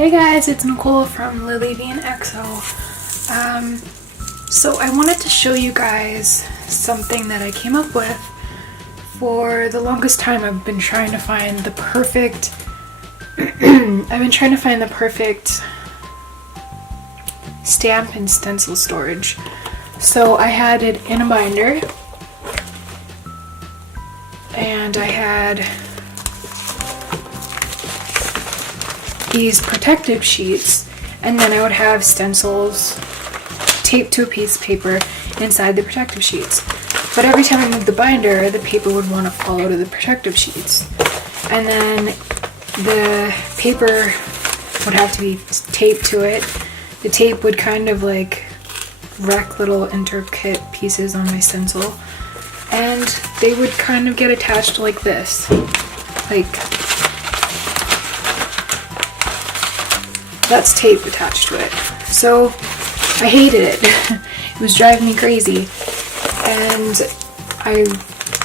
Hey guys, it's Nicole from Lilly XO. So I wanted to show you guys something that I came up with. For the longest time I've been trying to find the perfect stamp and stencil storage. So I had it in a binder, and I had these protective sheets, and then I would have stencils taped to a piece of paper inside the protective sheets. But every time I moved the binder, the paper would want to fall out of the protective sheets. And then the paper would have to be taped to it. The tape would kind of like wreck little intricate pieces on my stencil. And they would kind of get attached like this. Like, that's tape attached to it. So I hated it. It was driving me crazy. And I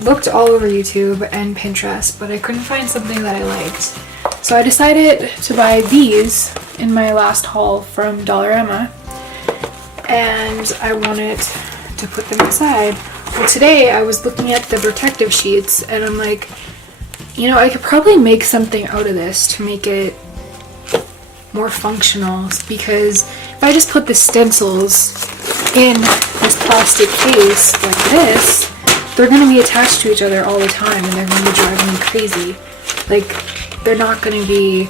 looked all over YouTube and Pinterest, but I couldn't find something that I liked. So I decided to buy these in my last haul from Dollarama, and I wanted to put them inside. Well, today I was looking at the protective sheets, and I'm like, you know, I could probably make something out of this to make it more functional, because if I just put the stencils in this plastic case like this, they're going to be attached to each other all the time, and they're going to be driving me crazy. Like, they're not going to be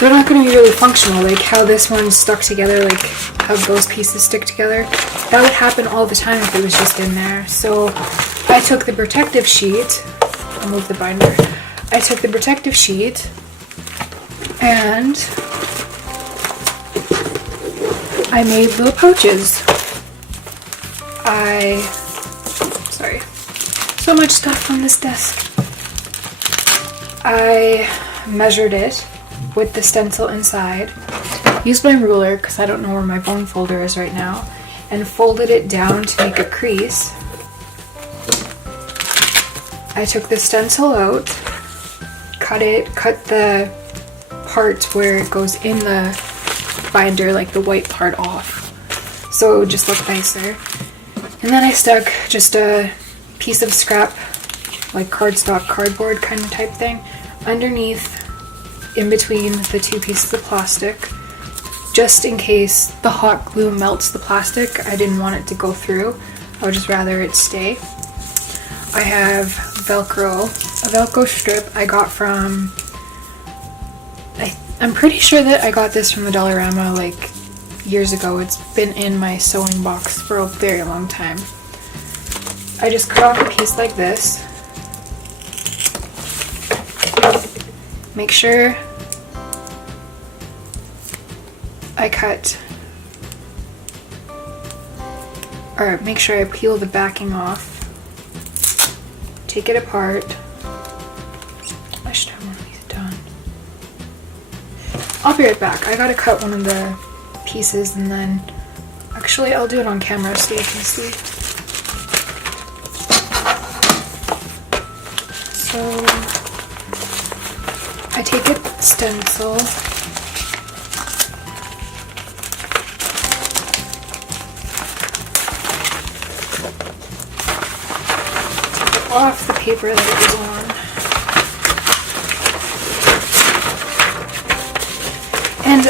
really functional, like how this one's stuck together, like how those pieces stick together. That would happen all the time if it was just in there. So I took the protective sheet, I'll move the binder. I took the protective sheet and I made little pouches. Sorry, so much stuff on this desk. I measured it with the stencil inside, used my ruler because I don't know where my bone folder is right now, and folded it down to make a crease. I took the stencil out, cut the part where it goes in the binder, like the white part, off, so it would just look nicer. And then I stuck just a piece of scrap, like cardstock, cardboard kind of type thing, underneath, in between the two pieces of plastic, just in case the hot glue melts the plastic. I didn't want it to go through. I would just rather it stay. I have Velcro, a Velcro strip I got from, I'm pretty sure that I got this from the Dollarama like years ago. It's been in my sewing box for a very long time. I just cut off a piece like this. Make sure make sure I peel the backing off. Take it apart. I should have one of these done. I'll be right back. I gotta cut one of the pieces, and then actually I'll do it on camera so you can see. So I take a stencil, off the paper that it was on.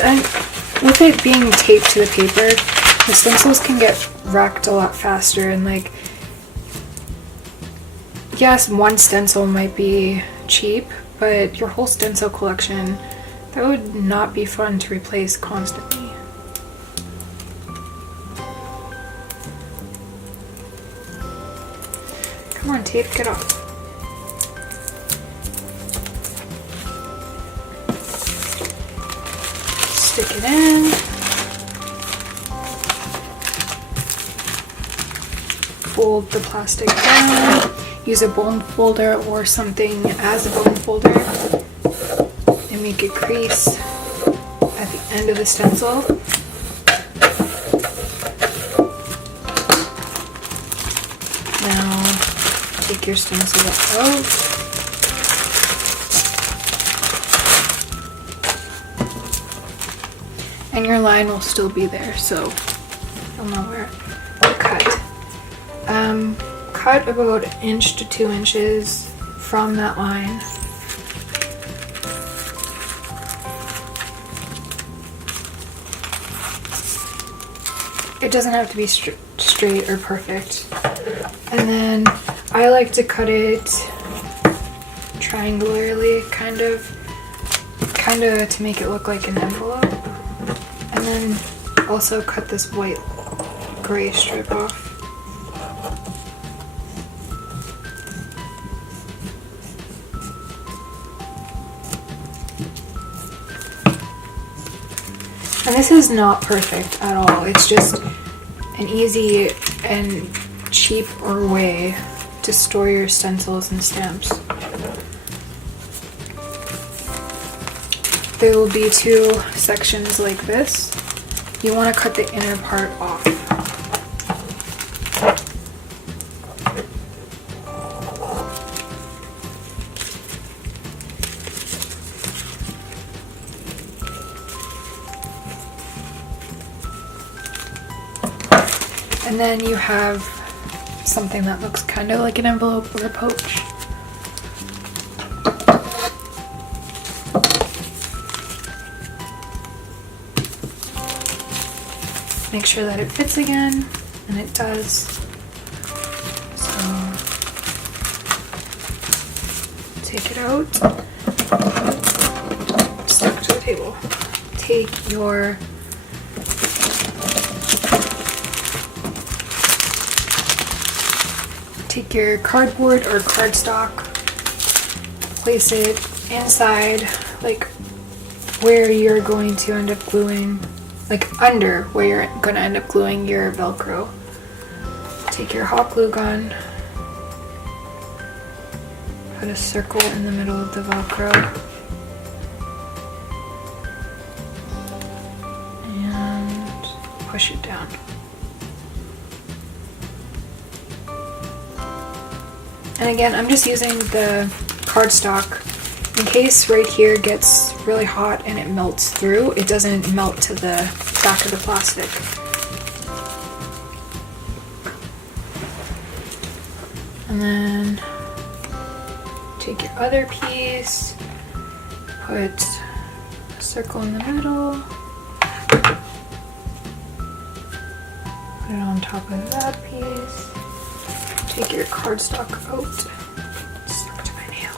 And with it being taped to the paper, the stencils can get wrecked a lot faster, and like, yes, one stencil might be cheap, but your whole stencil collection, that would not be fun to replace constantly. Come on, tape, get off. Stick it in. Fold the plastic down. Use a bone folder or something as a bone folder, and make a crease at the end of the stencil. Now take your stencil out, And your line will still be there, so you'll know where to cut. Cut about 1 inch to 2 inches from that line. It doesn't have to be straight or perfect. And then I like to cut it triangularly, kind of to make it look like an envelope. And then also cut this white gray strip off. And this is not perfect at all. It's just an easy and cheaper way to store your stencils and stamps. There will be 2 sections like this. You want to cut the inner part off. And then you have something that looks kind of like an envelope or a pouch. Make sure that it fits again, and it does. So take it out, stuck to the table. Take your cardboard or cardstock, place it inside, like where you're going to end up gluing, like under where you're going to end up gluing your Velcro. Take your hot glue gun, put a circle in the middle of the Velcro, and push it down. And again, I'm just using the cardstock in case right here gets really hot and it melts through. It doesn't melt to the back of the plastic. And then take your other piece, put a circle in the middle, put it on top of that piece. Take your cardstock out, stuck to my nail,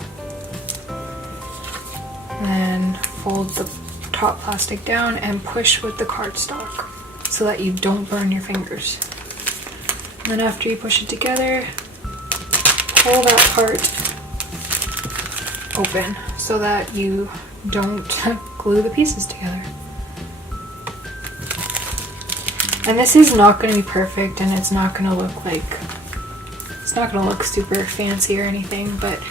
and then fold the top plastic down and push with the cardstock so that you don't burn your fingers. And then after you push it together, pull that part open so that you don't glue the pieces together. And this is not going to be perfect, and it's not going to look like, it's not going to look super fancy or anything, but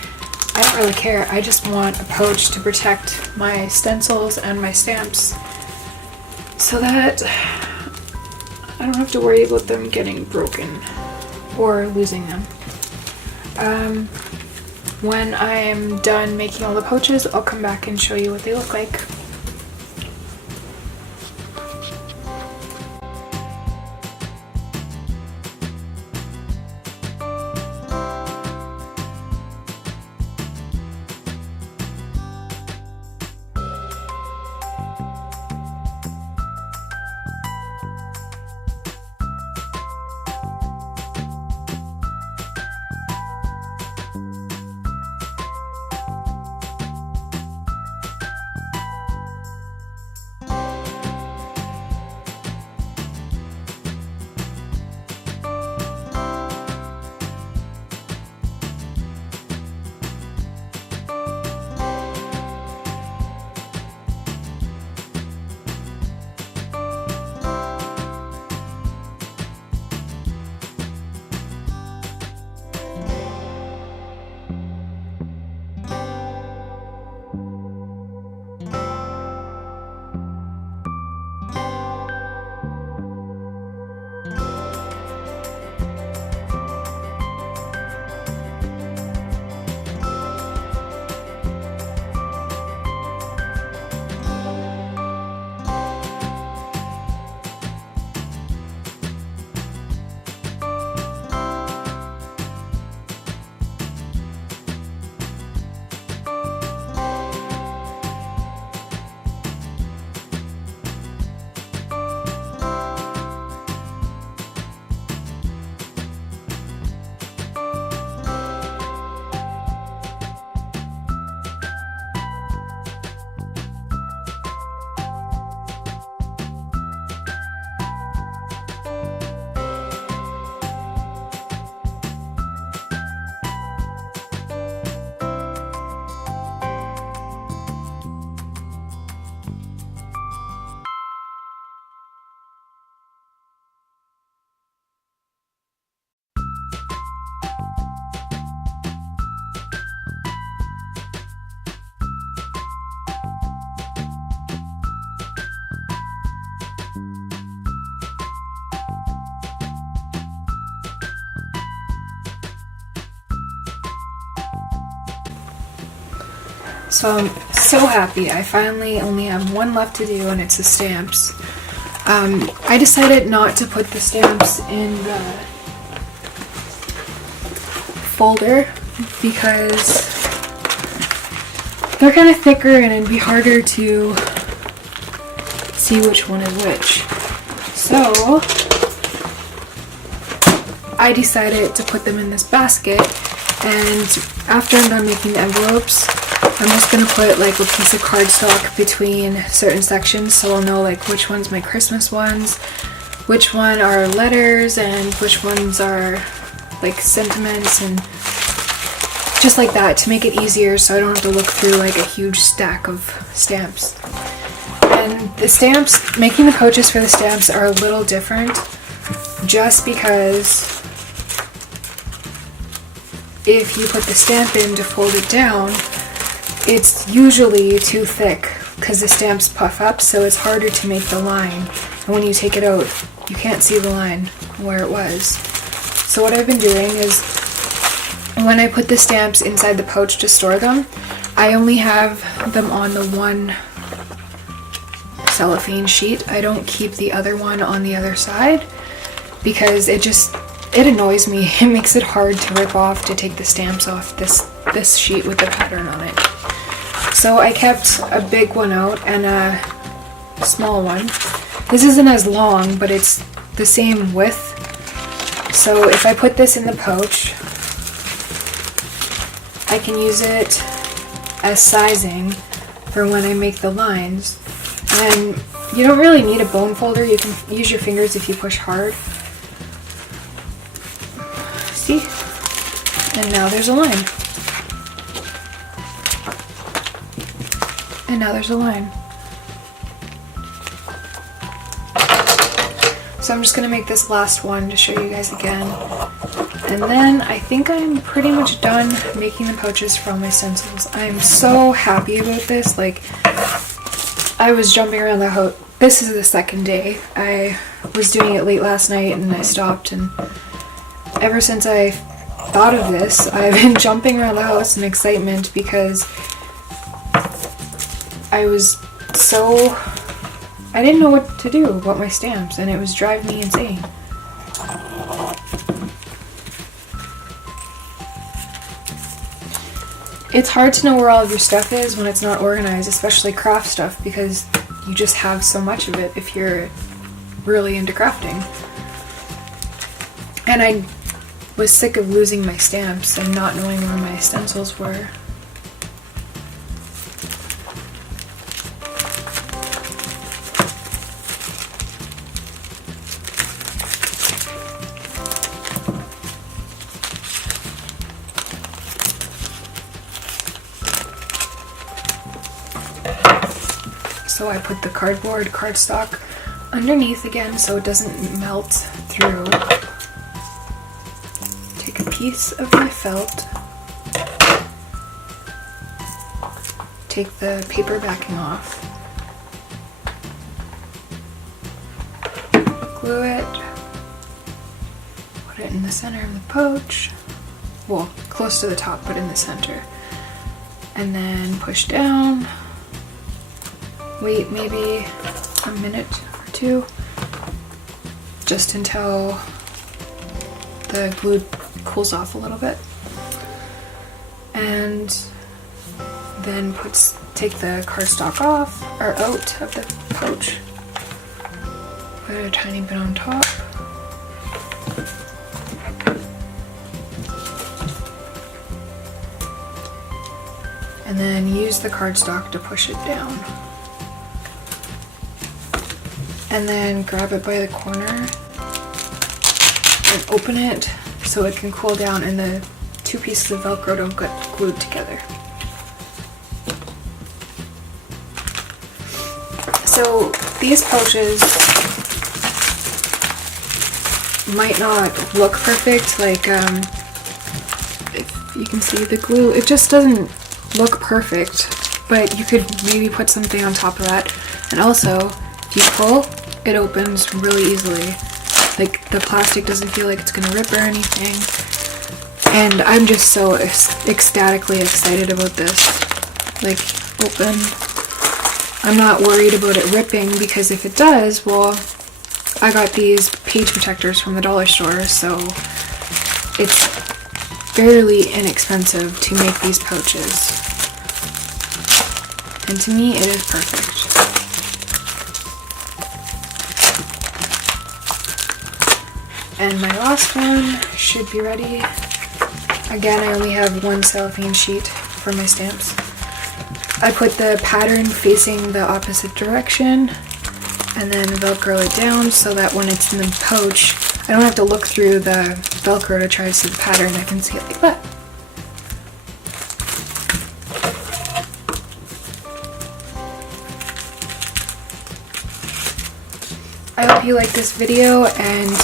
I don't really care. I just want a pouch to protect my stencils and my stamps so that I don't have to worry about them getting broken or losing them. When I'm done making all the pouches, I'll come back and show you what they look like. So I'm so happy. I finally only have one left to do, and it's the stamps. I decided not to put the stamps in the folder because they're kind of thicker and it'd be harder to see which one is which. So I decided to put them in this basket, and after I'm done making the envelopes, I'm just gonna put like a piece of cardstock between certain sections so I'll know like which one's my Christmas ones, which one are letters, and which ones are like sentiments, and just like that, to make it easier so I don't have to look through like a huge stack of stamps. And the stamps, making the pouches for the stamps are a little different just because if you put the stamp in to fold it down, it's usually too thick because the stamps puff up, so it's harder to make the line. And when you take it out, you can't see the line where it was. So what I've been doing is when I put the stamps inside the pouch to store them, I only have them on the one cellophane sheet. I don't keep the other one on the other side because it annoys me. It makes it hard to rip off to take the stamps off this sheet with the pattern on it. So I kept a big one out and a small one. This isn't as long, but it's the same width. So if I put this in the pouch, I can use it as sizing for when I make the lines. And you don't really need a bone folder. You can use your fingers if you push hard. See? And now there's a line. And now there's a line. So I'm just gonna make this last one to show you guys again. And then I think I'm pretty much done making the pouches for all my stencils. I'm so happy about this. Like, I was jumping around the house. This is the second day. I was doing it late last night and I stopped, and ever since I thought of this, I've been jumping around the house in excitement because I didn't know what to do about my stamps, and it was driving me insane. It's hard to know where all of your stuff is when it's not organized, especially craft stuff, because you just have so much of it if you're really into crafting. And I was sick of losing my stamps and not knowing where my stencils were. So I put the cardstock underneath again so it doesn't melt through. Take a piece of my felt. Take the paper backing off. Glue it. Put it in the center of the pouch. Well, close to the top, but in the center. And then push down. Wait maybe a minute or two, just until the glue cools off a little bit. And then take the cardstock off, or out of the pouch. Put a tiny bit on top. And then use the cardstock to push it down. And then grab it by the corner and open it so it can cool down and the two pieces of Velcro don't get glued together. So these pouches might not look perfect, like if you can see the glue, it just doesn't look perfect, but you could maybe put something on top of that. And also, if you pull, it opens really easily. Like, the plastic doesn't feel like it's gonna rip or anything. And I'm just so ecstatically excited about this. like open. I'm not worried about it ripping because if it does, well, I got these page protectors from the dollar store, so it's fairly inexpensive to make these pouches. And to me, it is perfect. And my last one should be ready. Again, I only have one cellophane sheet for my stamps. I put the pattern facing the opposite direction and then Velcro it down so that when it's in the pouch, I don't have to look through the Velcro to try to see the pattern. I can see it like that. I hope you like this video, and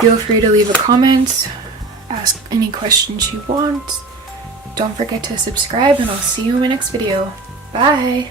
feel free to leave a comment, ask any questions you want. Don't forget to subscribe, and I'll see you in my next video. Bye!